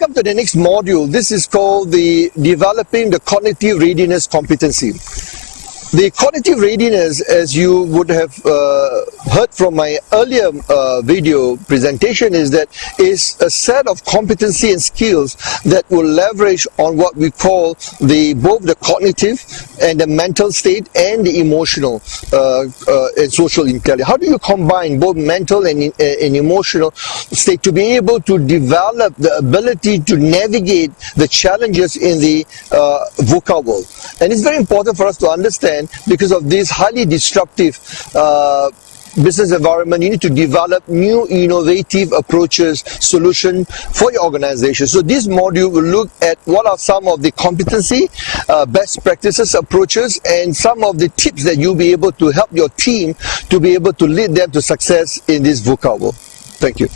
Welcome to the next module. This is called the Developing the Cognitive Readiness Competency. The cognitive readiness, as you would have heard from my earlier video presentation, is a set of competency and skills that will leverage on what we call both the cognitive and the mental state and the emotional and social intelligence. How do you combine both mental and emotional state to be able to develop the ability to navigate the challenges in the VUCA world? And it's very important for us to understand, because of this highly disruptive business environment, you need to develop new innovative approaches, solutions for your organization. So this module will look at what are some of the competency, best practices, approaches, and some of the tips that you'll be able to help your team to be able to lead them to success in this VUCA world. Thank you.